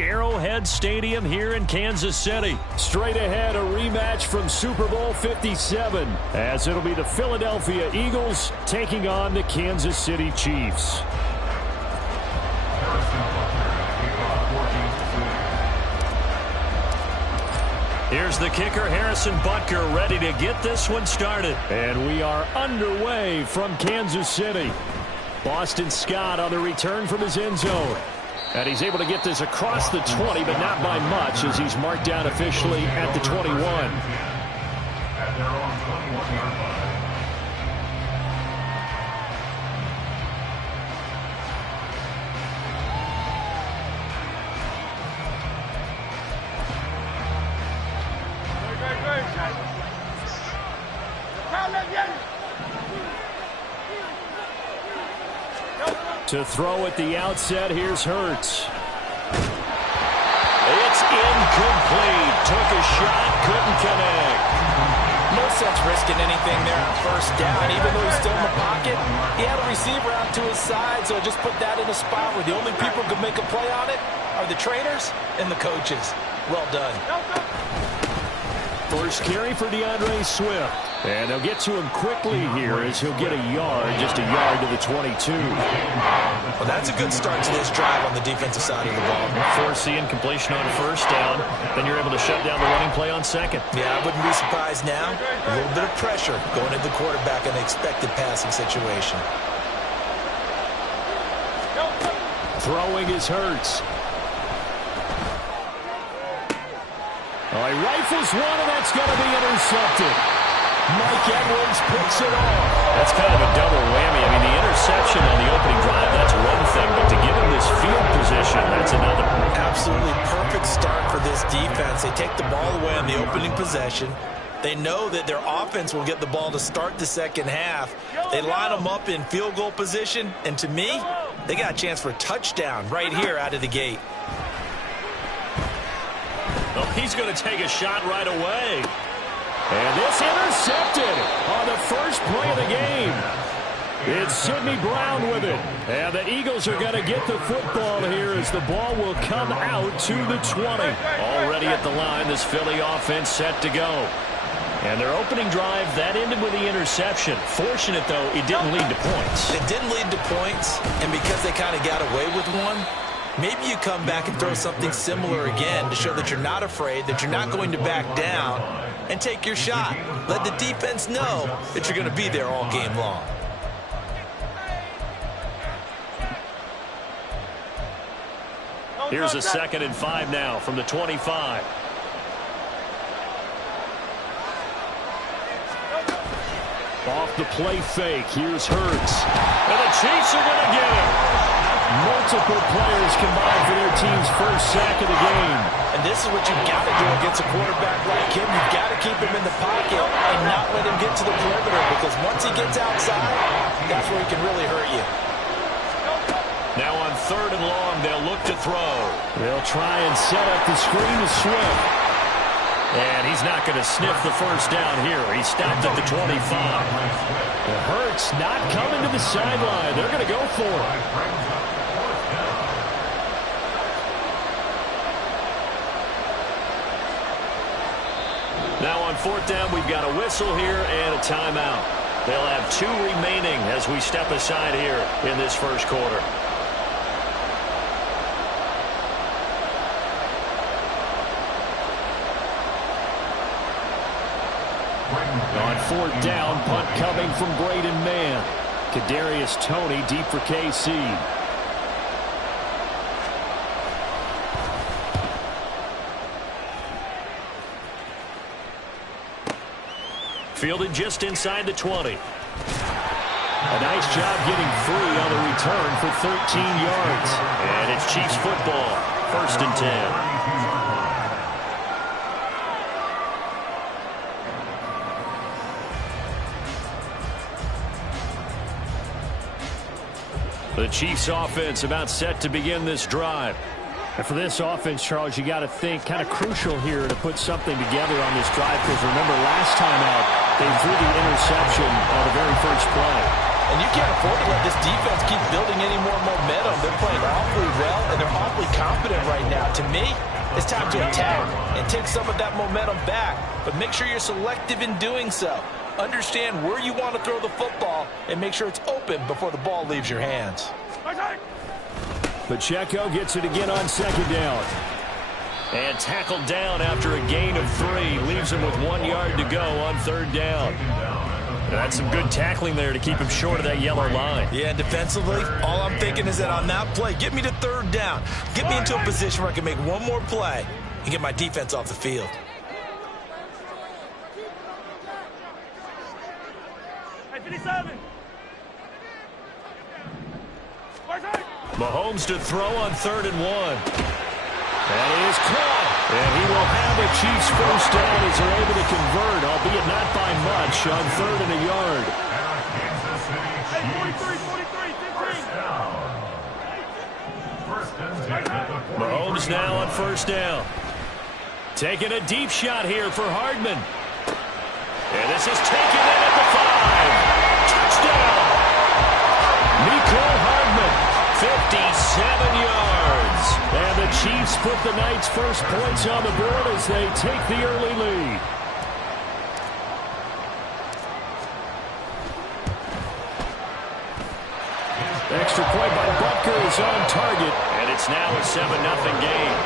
Arrowhead Stadium here in Kansas City. Straight ahead, a rematch from Super Bowl 57, as it'll be the Philadelphia Eagles taking on the Kansas City Chiefs. Here's the kicker, Harrison Butker, ready to get this one started. And we are underway from Kansas City. Boston Scott on the return from his end zone. And he's able to get this across the 20, but not by much, as he's marked down officially at the 21. To throw at the outset, here's Hurts. It's incomplete. Took a shot, couldn't connect. No sense risking anything there on first down. Even though he's still in the pocket, he had a receiver out to his side, so just put that in a spot where the only people who can make a play on it are the trainers and the coaches. Well done. First carry for DeAndre Swift. And they'll get to him quickly here as he'll get a yard, just a yard to the 22. Well, that's a good start to this drive on the defensive side of the ball. Force the incompletion on first down. Then you're able to shut down the running play on second. Yeah, I wouldn't be surprised now. A little bit of pressure going at the quarterback in the expected passing situation. Throwing is Hurts. Oh, he rifles one, and that's going to be intercepted. Mike Edwards picks it off. That's kind of a double whammy. I mean, the interception on the opening drive, that's one thing, but to give him this field position, that's another. Absolutely perfect start for this defense. They take the ball away on the opening possession. They know that their offense will get the ball to start the second half. They line them up in field goal position, and to me, they got a chance for a touchdown right here out of the gate. Oh, he's going to take a shot right away. And this intercepted on the first play of the game. It's Sidney Brown with it. And the Eagles are going to get the football here as the ball will come out to the 20. Already at the line, this Philly offense set to go. And their opening drive, that ended with the interception. Fortunate, though, it didn't lead to points. It didn't lead to points, and because they kind of got away with one, maybe you come back and throw something similar again to show that you're not afraid, that you're not going to back down, and take your shot. Let the defense know that you're going to be there all game long. Here's a 2nd and 5 now from the 25. Off the play fake, here's Hurts. And the Chiefs are going to get him. Multiple players combined for their team's first sack of the game. And this is what you've got to do against a quarterback like him. You've got to keep him in the pocket and not let him get to the perimeter, because once he gets outside, that's where he can really hurt you. Now on 3rd and long, they'll look to throw. They'll try and set up the screen to Swift. And he's not going to sniff the first down here. He stopped at the 25. The Hurts not coming to the sideline. They're going to go for it. Now on 4th down, we've got a whistle here and a timeout. They'll have 2 remaining as we step aside here in this first quarter. On 4th down, punt coming from Braden Mann. Kadarius Toney deep for KC. Fielded just inside the 20. A nice job getting free on the return for 13 yards. And it's Chiefs football, 1st and 10. The Chiefs offense about set to begin this drive. And for this offense, Charles, you got to think kind of crucial here to put something together on this drive, because remember last time out, they threw the interception on the very first play. And you can't afford to let this defense keep building any more momentum. They're playing awfully well, and they're awfully confident right now. To me, it's time to attack and take some of that momentum back. But make sure you're selective in doing so. Understand where you want to throw the football and make sure it's open before the ball leaves your hands. Pacheco gets it again on second down. And tackled down after a gain of 3. Leaves him with 1 yard to go on third down. That's some good tackling there to keep him short of that yellow line. Yeah, defensively, all I'm thinking is that on that play, get me to third down. Get me into a position where I can make one more play and get my defense off the field. Mahomes to throw on 3rd and 1. That is caught. And he will have the Chiefs first down as they're able to convert, albeit not by much, on 3rd and a yard. Mahomes now on first down. Taking a deep shot here for Hardman. And this is taken in at the 5. Touchdown. Nico Hardman, 57 yards. And the Chiefs put the Knights' first points on the board as they take the early lead. Extra point by Butker is on target. And it's now a 7-0 game.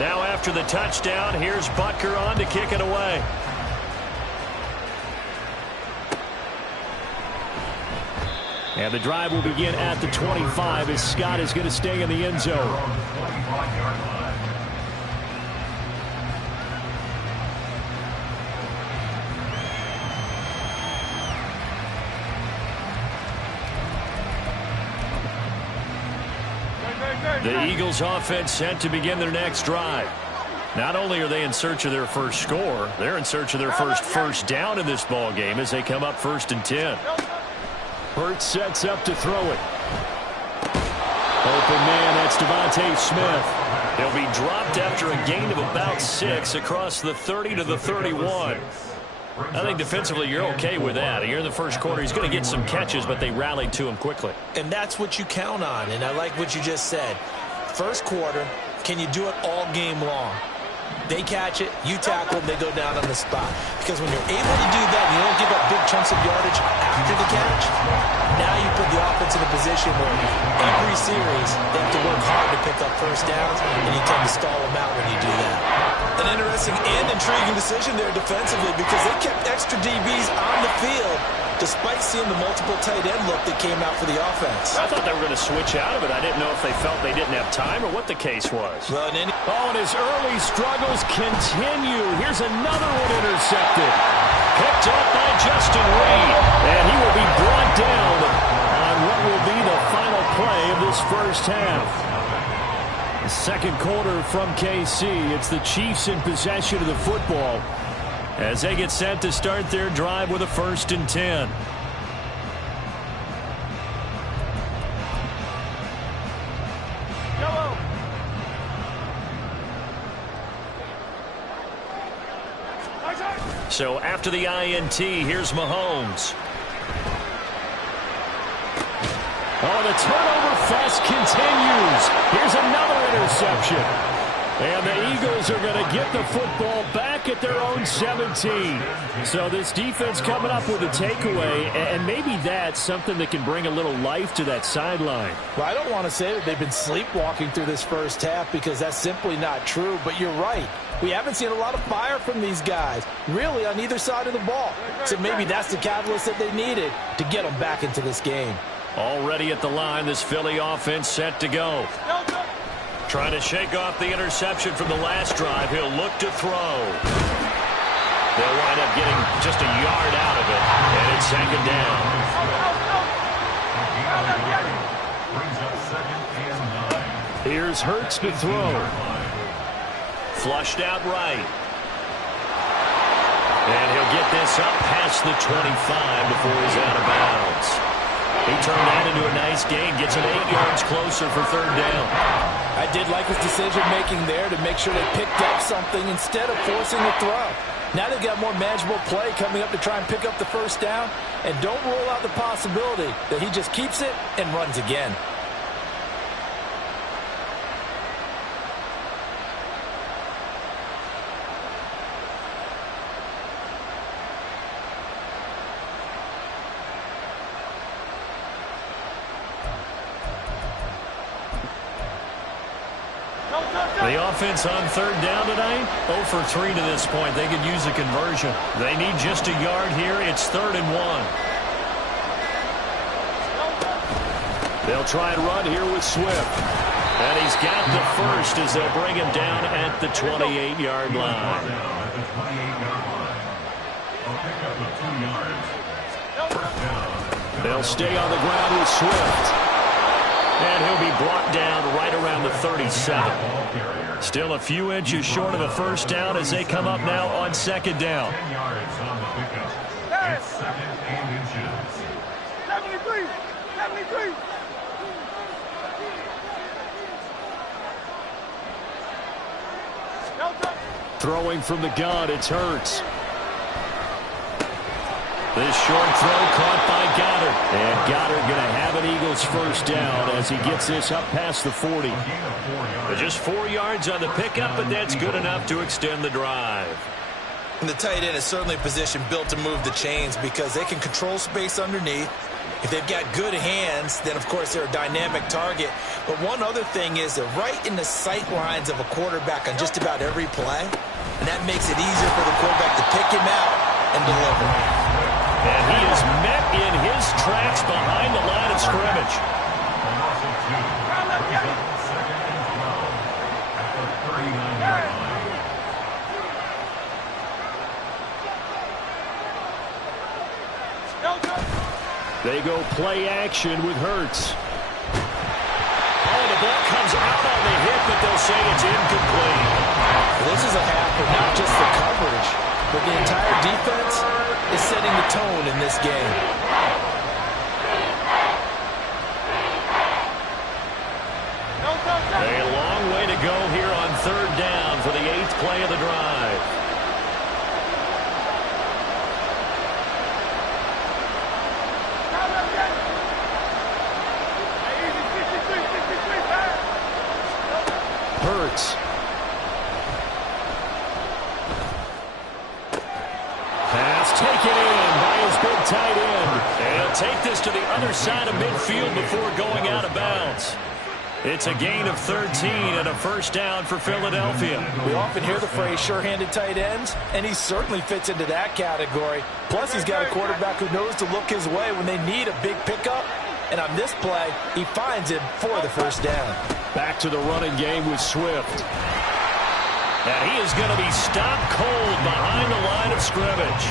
Now after the touchdown, here's Butker on to kick it away. And the drive will begin at the 25 as Scott is going to stay in the end zone. The Eagles offense set to begin their next drive. Not only are they in search of their first score, they're in search of their first down in this ball game as they come up 1st and 10. Hurts sets up to throw it. Open man, that's Devontae Smith. He'll be dropped after a gain of about 6 across the 30 to the 31. I think defensively you're okay with that. Here in the first quarter, he's going to get some catches, but they rallied to him quickly. And that's what you count on, and I like what you just said. First quarter, can you do it all game long? They catch it, you tackle them, they go down on the spot. Because when you're able to do that, you don't give up big chunks of yardage after the catch. Now you put the offense in a position where every series they have to work hard to pick up first downs, and you tend to stall them out when you do that. An interesting and intriguing decision there defensively because they kept extra DBs on the field despite seeing the multiple tight end look that came out for the offense. I thought they were going to switch out of it. I didn't know if they felt they didn't have time or what the case was. Well, and his early struggles continue. Here's another one intercepted. Picked up by Justin Reed. And he will be brought down on what will be the final play of this first half. The second quarter from KC. It's the Chiefs in possession of the football as they get set to start their drive with a 1st and 10. So after the INT, here's Mahomes. Oh, the turnover fest continues. Here's another interception. And the Eagles are going to get the football back at their own 17. So this defense coming up with a takeaway, and maybe that's something that can bring a little life to that sideline. Well, I don't want to say that they've been sleepwalking through this first half because that's simply not true, but you're right. We haven't seen a lot of fire from these guys, really on either side of the ball. So maybe that's the catalyst that they needed to get them back into this game. Already at the line, this Philly offense set to go. Trying to shake off the interception from the last drive. He'll look to throw. They'll wind up getting just a yard out of it. And it's second down. Here's Hurts to throw. Flushed out right. And he'll get this up past the 25 before he's out of bounds. He turned that into a nice gain, gets him 8 yards closer for third down. I did like his decision-making there to make sure they picked up something instead of forcing a throw. Now they've got more manageable play coming up to try and pick up the first down, and don't rule out the possibility that he just keeps it and runs again. The offense on third down tonight, 0 for 3 to this point. They could use a conversion. They need just a yard here. It's 3rd and 1. They'll try and run here with Swift. And he's got the first as they'll bring him down at the 28-yard line. They'll stay on the ground with Swift. And he'll be brought down right around the 37. Still a few inches short of a first down as they come up now on second down. 10 yards on the pickup. It's 2nd and inches. 73. 73. Throwing from the gun, it's Hurts. This short throw caught by Goddard. And Goddard going to have an Eagles first down as he gets this up past the 40. Just 4 yards on the pickup, but that's good enough to extend the drive. And the tight end is certainly a position built to move the chains because they can control space underneath. If they've got good hands, then, of course, they're a dynamic target. But one other thing is they're right in the sight lines of a quarterback on just about every play. And that makes it easier for the quarterback to pick him out and deliver. And he is met in his tracks behind the line of scrimmage. They go play action with Hurts. Oh, the ball comes out on the hit, but they'll say it's incomplete. This is a half for not just the coverage, but the entire defense is setting the tone in this game. A long way to go here on third down for the 8th play of the drive. Hurts. Pass taken in by his big tight end. And he'll take this to the other side of midfield before going out of bounds. It's a gain of 13 and a first down for Philadelphia. We often hear the phrase sure-handed tight ends, and he certainly fits into that category. Plus, he's got a quarterback who knows to look his way when they need a big pickup. And on this play, he finds him for the first down. Back to the running game with Swift. And he is going to be stopped cold behind the line of scrimmage.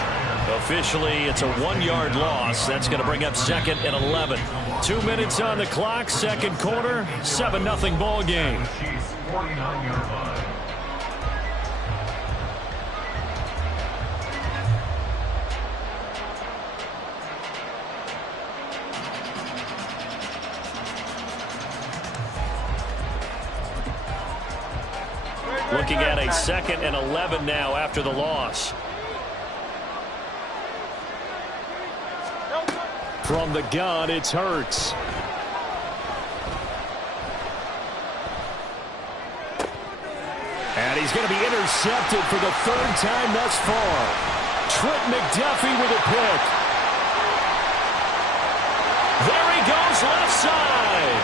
Officially, it's a 1-yard loss. That's going to bring up 2nd and 11. 2 minutes on the clock, second quarter, 7-0 ball game. Looking at a 2nd and 11 now after the loss. From the gun, it's Hurts. And he's going to be intercepted for the 3rd time thus far. Trent McDuffie with a pick. There he goes left side.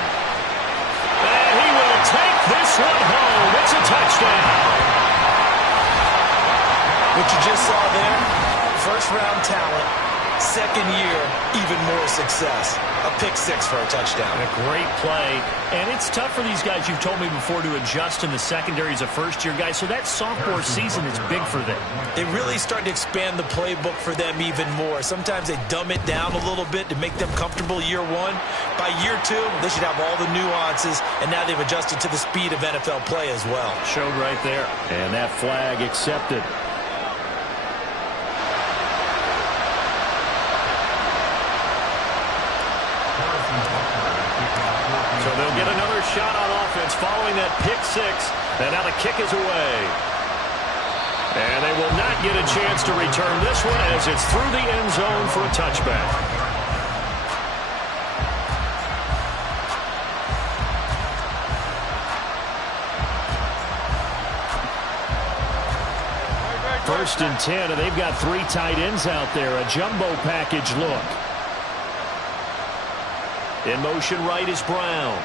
And he will take this one home. It's a touchdown. What you just saw there, first-round talent. Second year, even more success. A pick 6 for a touchdown. And a great play. And it's tough for these guys, you've told me before, to adjust in the secondary as a first-year guy. So that sophomore season is big for them. They really start to expand the playbook for them even more. Sometimes they dumb it down a little bit to make them comfortable year 1. By year 2, they should have all the nuances, and now they've adjusted to the speed of NFL play as well. Showed right there. And that flag accepted. offense following that pick six. And now the kick is away. And they will not get a chance to return this one as it's through the end zone for a touchback. First and 10, and they've got 3 tight ends out there. A jumbo package look. In motion right is Brown.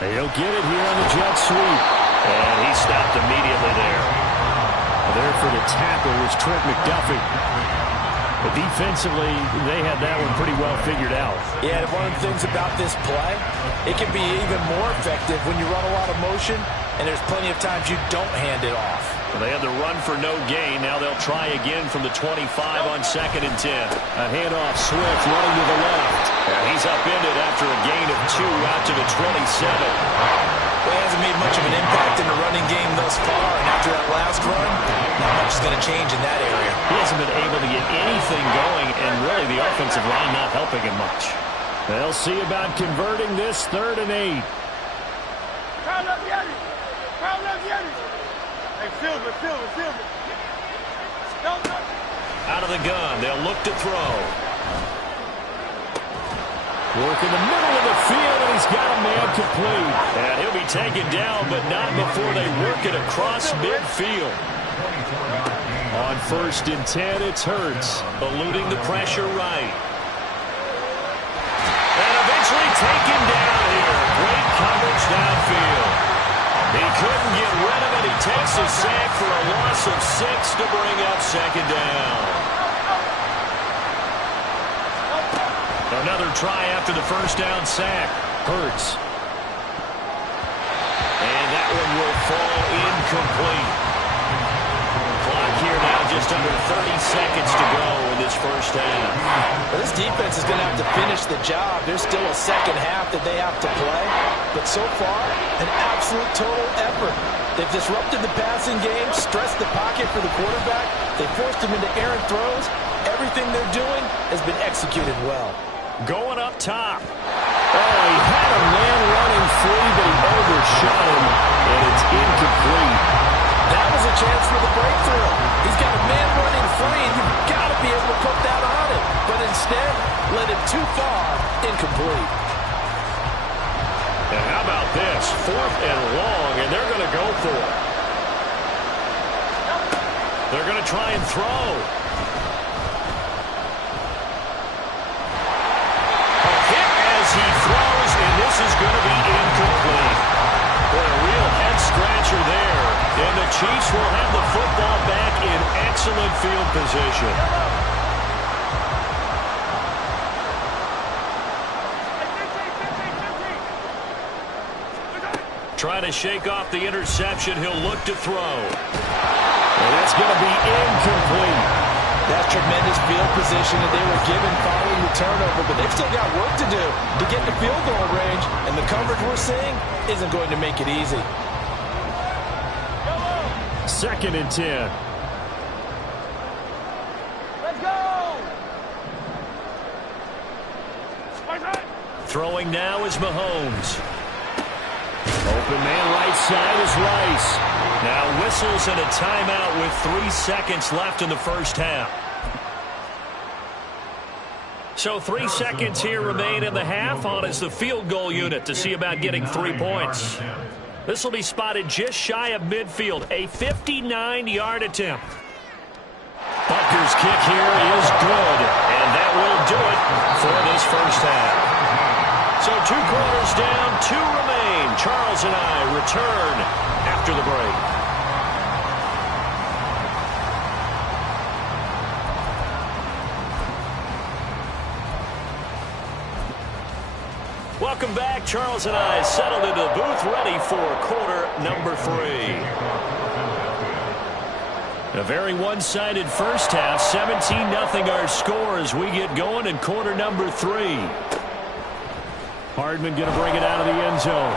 He'll get it here on the jet sweep. And he stopped immediately there. There for the tackle was Trent McDuffie. But defensively, they had that one pretty well figured out. Yeah, and one of the things about this play, it can be even more effective when you run a lot of motion, and there's plenty of times you don't hand it off. Well, they had the run for no gain. Now they'll try again from the 25 on 2nd and 10. A handoff, Swift running to the left. And he's upended after a gain of 2 out to the 27. Well, he hasn't made much of an impact in the running game thus far, and after that last run, not much is going to change in that area. He hasn't been able to get anything going, and really the offensive line not helping him much. They'll see about converting this 3rd and 8. Foul up Yeti! Foul up Yeti! Hey, Silver. Don't. Out of the gun, they'll look to throw. Work in the middle of the field, and he's got a man complete. And he'll be taken down, but not before they work it across midfield. On 1st and 10, it's Hurts, eluding the pressure right. And eventually taken down here. Great coverage downfield. He couldn't get rid of it. He takes a sack for a loss of 6 to bring up 2nd down. Another try after the 1st down sack. Hurts. And that one will fall incomplete. Clock here now just under 30 seconds to go in this 1st half. Well, this defense is going to have to finish the job. There's still a 2nd half that they have to play. But so far, an absolute total effort. They've disrupted the passing game, stressed the pocket for the quarterback. They forced him into errant throws. Everything they're doing has been executed well. Going up top. Oh, he had a man running free, but he overshot him, and it's incomplete. That was a chance for the breakthrough. He's got a man running free, and you've got to be able to put that on him. But instead, led it too far, incomplete. And how about this? 4th and long, and they're going to go for it. They're going to try and throw. He throws, and this is going to be incomplete. Boy, a real head-scratcher there. And the Chiefs will have the football back in excellent field position. Trying to shake off the interception. He'll look to throw. And that's going to be incomplete. That's tremendous field position that they were given following the turnover, but they've still got work to do to get the field goal range, and the coverage we're seeing isn't going to make it easy. 2nd and 10. Let's go! Throwing now is Mahomes. Open man right side is Rice. Now whistles and a timeout with 3 seconds left in the 1st half. So 3 seconds here remain in the half. On is the field goal unit to see about getting 3 points. This will be spotted just shy of midfield. A 59-yard attempt. Butker's kick here is good. And that will do it for this 1st half. So 2 quarters down, 2 remain. Charles and I return after the break. Welcome back. Charles and I settled into the booth, ready for quarter number 3. A very one-sided first half. 17-0 our score as we get going in quarter number 3. Hardman going to bring it out of the end zone.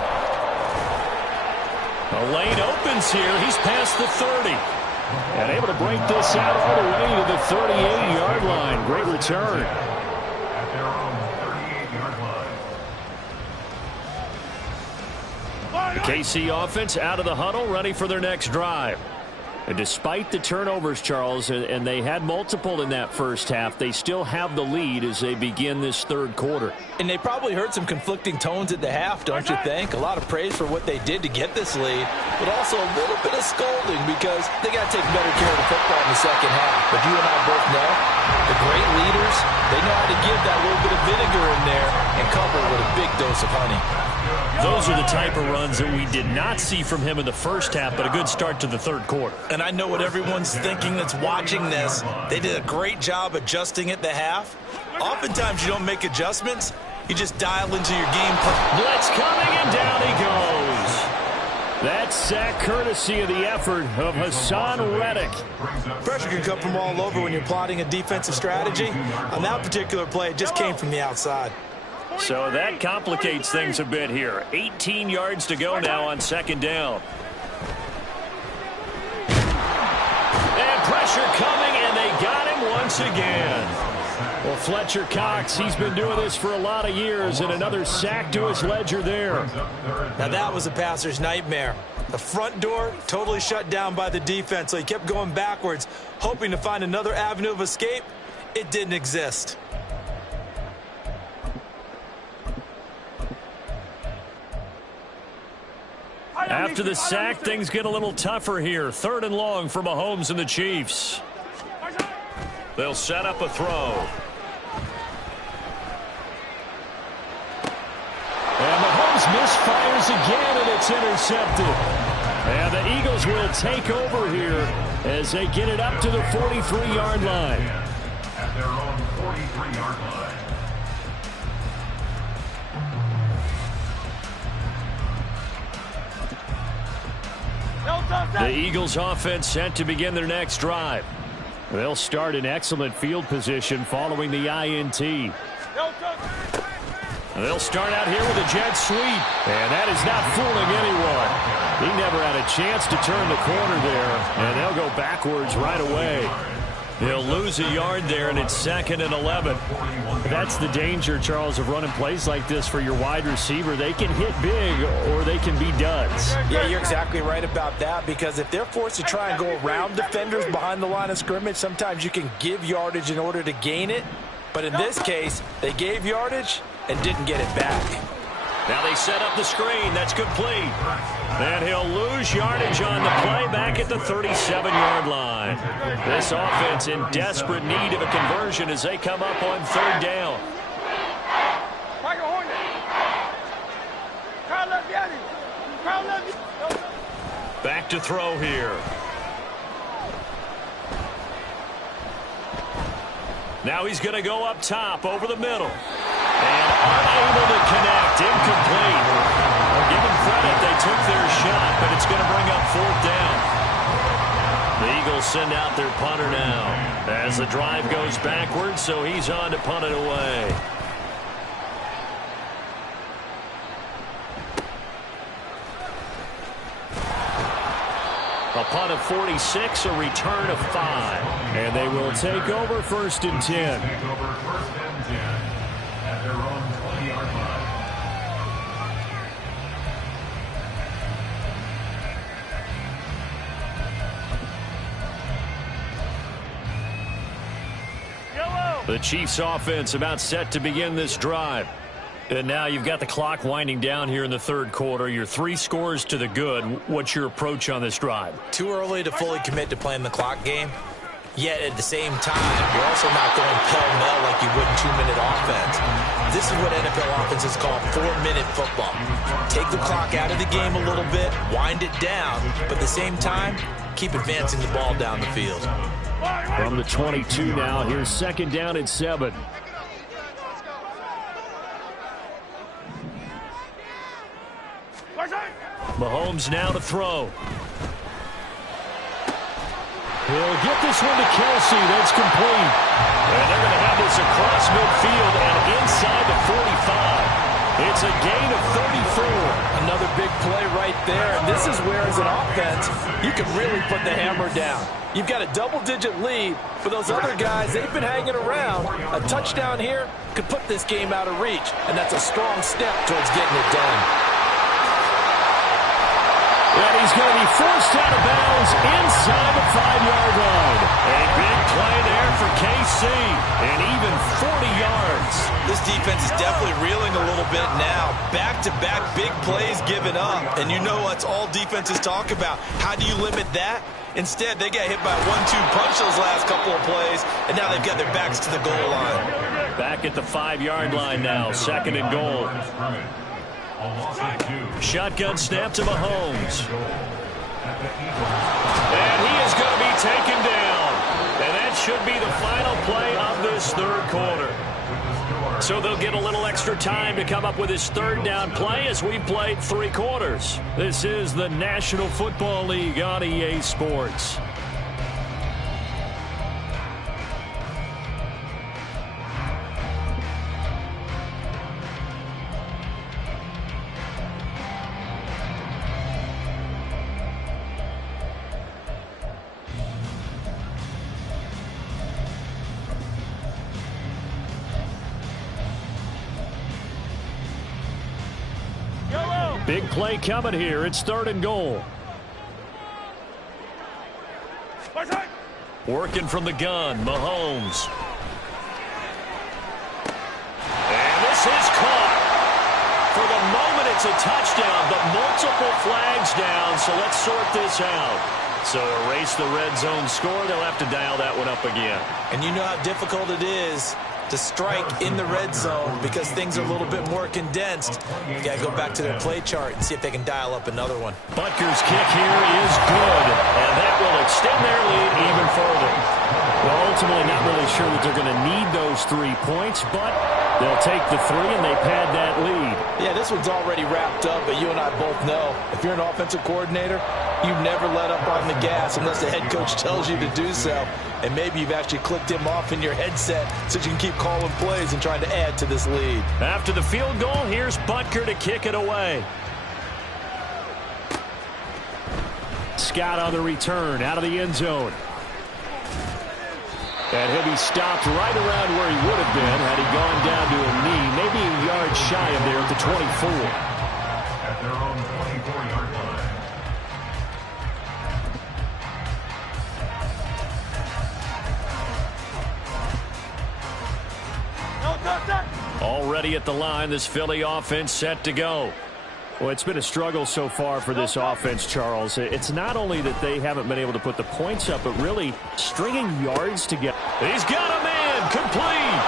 A lane opens here. He's past the 30. And able to break this out all the way to the 38-yard line. Great return. At their own 38-yard line. The KC offense out of the huddle, ready for their next drive. And despite the turnovers, Charles, and they had multiple in that first half, they still have the lead as they begin this third quarter. And they probably heard some conflicting tones at the half, don't you think? A lot of praise for what they did to get this lead, but also a little bit of scolding because they got to take better care of the football in the second half. But you and I both know the great leaders, they know how to give that little bit of vinegar in there and couple it with a big dose of honey. Those are the type of runs that we did not see from him in the first half, but a good start to the third quarter. And I know what everyone's thinking that's watching this. They did a great job adjusting at the half. Oftentimes you don't make adjustments. You just dial into your game plan. Blitz coming, and down he goes. That sack courtesy of the effort of Hassan Reddick. Pressure can come from all over when you're plotting a defensive strategy. On that particular play, it just came from the outside. So that complicates things a bit here. 18 yards to go now on second down. And pressure coming, and they got him once again. Well, Fletcher Cox, he's been doing this for a lot of years, and another sack to his ledger there. Now that was a passer's nightmare. The front door totally shut down by the defense, so he kept going backwards, hoping to find another avenue of escape. It didn't exist. After the sack, things get a little tougher here. Third and long for Mahomes and the Chiefs. They'll set up a throw. And Mahomes misfires again, and it's intercepted. And the Eagles will take over here as they get it up to the 43-yard line. At their own 43-yard line. The Eagles offense set to begin their next drive. They'll start in excellent field position following the INT. They'll start out here with a jet sweep. And that is not fooling anyone. He never had a chance to turn the corner there. And they'll go backwards right away. He'll lose a yard there, and it's 2nd and 11. That's the danger, Charles, of running plays like this for your wide receiver. They can hit big, or they can be duds. Yeah, you're exactly right about that, because if they're forced to try and go around defenders behind the line of scrimmage, sometimes you can give yardage in order to gain it. But in this case, they gave yardage and didn't get it back. Now they set up the screen. That's complete. And he'll lose yardage on the play back at the 37-yard line. This offense in desperate need of a conversion as they come up on third down. Back to throw here. Now he's going to go up top over the middle. And unable to connect. Incomplete. I'll give them credit. They took their shot, but it's going to bring up fourth down. The Eagles send out their punter now as the drive goes backwards, so he's on to punt it away. A punt of 46, a return of 5. And they will take over 1st and 10. Take over 1st and 10 at their own 20-yard line. The Chiefs offense about set to begin this drive. And now you've got the clock winding down here in the third quarter. You're 3 scores to the good. What's your approach on this drive? Too early to fully commit to playing the clock game. Yet at the same time, you're also not going pell-mell like you would in 2-minute offense. This is what NFL offenses call 4-minute football. Take the clock out of the game a little bit, wind it down, but at the same time, keep advancing the ball down the field. From the 22 now, here's 2nd down and 7. Mahomes now to throw. He'll get this one to Kelsey. That's complete. And they're going to have this across midfield and inside the 45. It's a gain of 34. Another big play right there. And this is where, as an offense, you can really put the hammer down. You've got a double-digit lead. For those other guys, they've been hanging around. A touchdown here could put this game out of reach. And that's a strong step towards getting it done. And he's going to be forced out of bounds inside the 5-yard line. A big play there for KC, and even 40 yards. This defense is definitely reeling a little bit now. Back-to-back big plays given up. And you know what's all defenses talk about. How do you limit that? Instead, they got hit by a 1-2 punch those last couple of plays, and now they've got their backs to the goal line. Back at the 5-yard line now, 2nd and goal. Shotgun snap to Mahomes. And he is going to be taken down. And that should be the final play of this 3rd quarter. So they'll get a little extra time to come up with his 3rd down play as we've played 3 quarters. This is the National Football League on EA Sports. Big play coming here. It's 3rd and goal. Working from the gun, Mahomes. And this is caught. For the moment, it's a touchdown, but multiple flags down, so let's sort this out. So erase the red zone score. They'll have to dial that one up again. And you know how difficult it is to strike in the red zone because things are a little bit more condensed. You got to go back to their play chart and see if they can dial up another one. Butker's kick here is good, and that will extend their lead even further. Well, ultimately not really sure that they're going to need those 3 points, but they'll take the 3 and they pad that lead. Yeah, this one's already wrapped up, but you and I both know if you're an offensive coordinator, you never let up on the gas unless the head coach tells you to do so. And maybe you've actually clicked him off in your headset so you can keep calling plays and trying to add to this lead. After the field goal, here's Butker to kick it away. Scott on the return out of the end zone. And he'll be stopped right around where he would have been had he gone down to a knee, maybe a yard shy of there at the 24. At their own 24-yard line. Already at the line, this Philly offense set to go. Well, it's been a struggle so far for this offense, Charles. It's not only that they haven't been able to put the points up, but really stringing yards together. He's got a man, complete.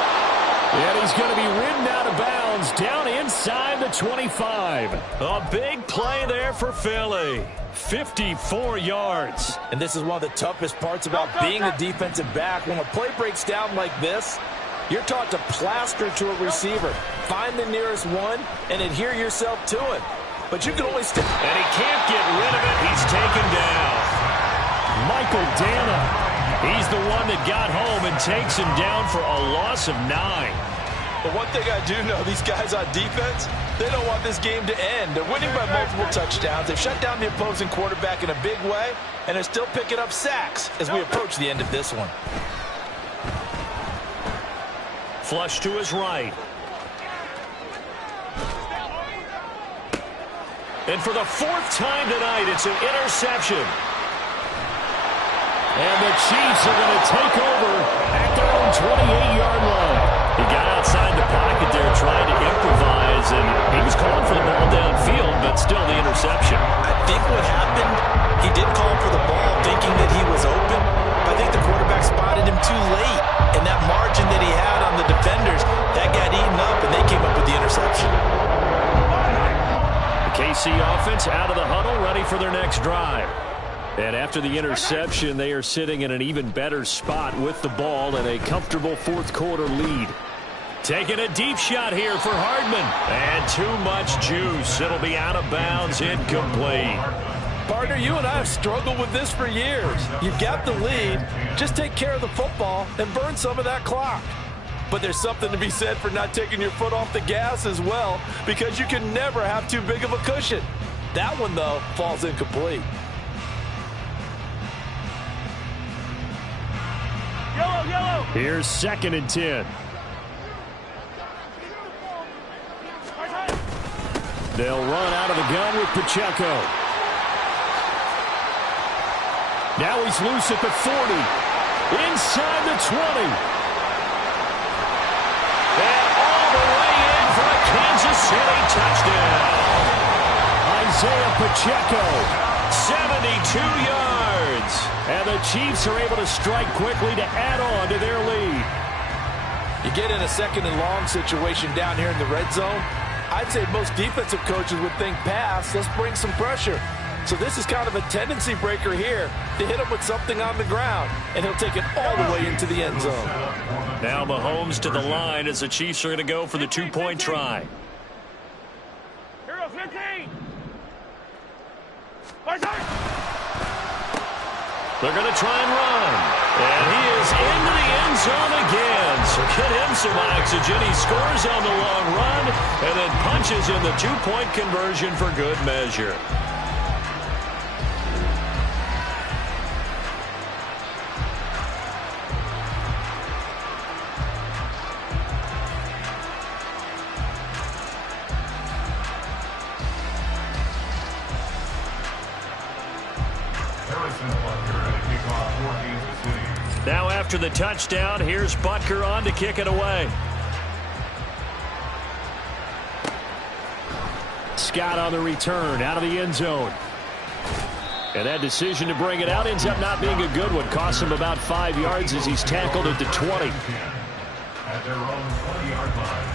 And he's going to be ridden out of bounds down inside the 25. A big play there for Philly. 54 yards. And this is one of the toughest parts about being a defensive back. When a play breaks down like this, you're taught to plaster to a receiver, find the nearest one, and adhere yourself to it. But you can only stick. And he can't get rid of it. He's taken down. Michael Dana. He's the one that got home and takes him down for a loss of 9. But one thing I do know, these guys on defense, they don't want this game to end. They're winning by multiple touchdowns. They've shut down the opposing quarterback in a big way, and they're still picking up sacks as we approach the end of this one. Flush to his right. And for the 4th time tonight, it's an interception. And the Chiefs are going to take over at their own 28-yard line. He got outside the pocket there trying to improvise, and he was calling for the ball downfield, but still the interception. I think what happened, he did call for the ball thinking that he was open, but I think the quarterback spotted him too late, and that margin that he had on the defenders, that got eaten up, and they came up with the interception. The KC offense out of the huddle, ready for their next drive. And after the interception, they are sitting in an even better spot with the ball and a comfortable 4th quarter lead. Taking a deep shot here for Hardman. And too much juice. It'll be out of bounds, incomplete. Partner, you and I have struggled with this for years. You've got the lead. Just take care of the football and burn some of that clock. But there's something to be said for not taking your foot off the gas as well, because you can never have too big of a cushion. That one, though, falls incomplete. Yellow. Here's 2nd and 10. They'll run out of the gun with Pacheco. Now he's loose at the 40. Inside the 20. And all the way in for a Kansas City touchdown. Isaiah Pacheco. 72 yards. And the Chiefs are able to strike quickly to add on to their lead. You get in a second and long situation down here in the red zone, I'd say most defensive coaches would think pass, let's bring some pressure. So this is kind of a tendency breaker here to hit him with something on the ground, and he'll take it all the way into the end zone. Now Mahomes to the line as the Chiefs are going to go for the two-point try. Hero 15. They're going to try and run. And he is into the end zone again. So get him some oxygen. He scores on the long run and then punches in the two-point conversion for good measure. Now after the touchdown, here's Butker on to kick it away. Scott on the return out of the end zone. And that decision to bring it out ends up not being a good one. Costs him about 5 yards as he's tackled at the 20. At their own 20-yard line.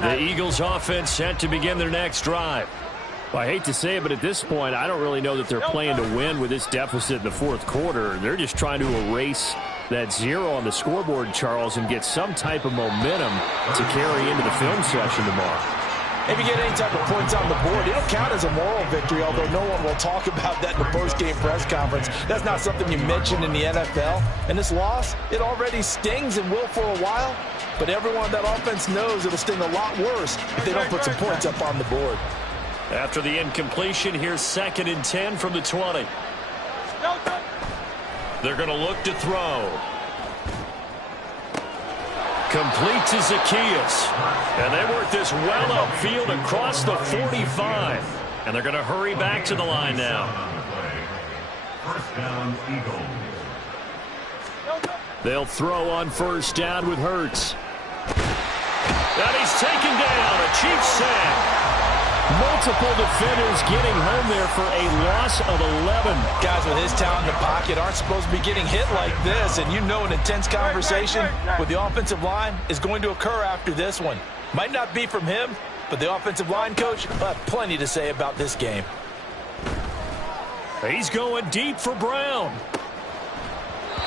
The Eagles offense set to begin their next drive. Well, I hate to say it, but at this point, I don't really know that they're playing to win with this deficit in the fourth quarter. They're just trying to erase that zero on the scoreboard, Charles, and get some type of momentum to carry into the film session tomorrow. If you get any type of points on the board, it'll count as a moral victory, although no one will talk about that in the post-game press conference. That's not something you mention in the NFL. And this loss, it already stings and will for a while, but everyone on that offense knows it'll sting a lot worse if they don't put some points up on the board. After the incompletion, here's 2nd and 10 from the 20. They're going to look to throw. Complete to Zacchaeus. And they work this well upfield across the 45. And they're going to hurry back to the line now. First down, Eagles. They'll throw on first down with Hurts. And he's taken down. A Chiefs sack. Multiple defenders getting home there for a loss of 11. Guys with his talent in the pocket aren't supposed to be getting hit like this, and you know an intense conversation with the offensive line is going to occur after this one. Might not be from him, but the offensive line coach will have plenty to say about this game. He's going deep for Brown.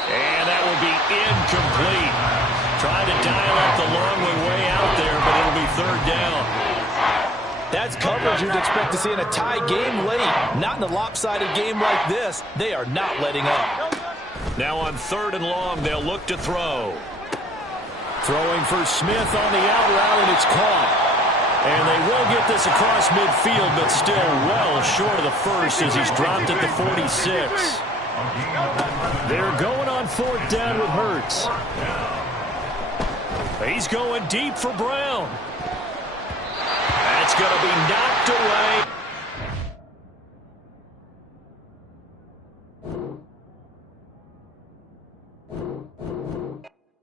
And that will be incomplete. Trying to dial up the long way out there, but it'll be 3rd down. That's coverage you'd expect to see in a tie game late. Not in a lopsided game like this. They are not letting up. Now on 3rd and long, they'll look to throw. Throwing for Smith on the out route, and it's caught. And they will get this across midfield, but still well short of the first as he's dropped at the 46. They're going on 4th down with Hurts. He's going deep for Brown. That's going to be knocked away.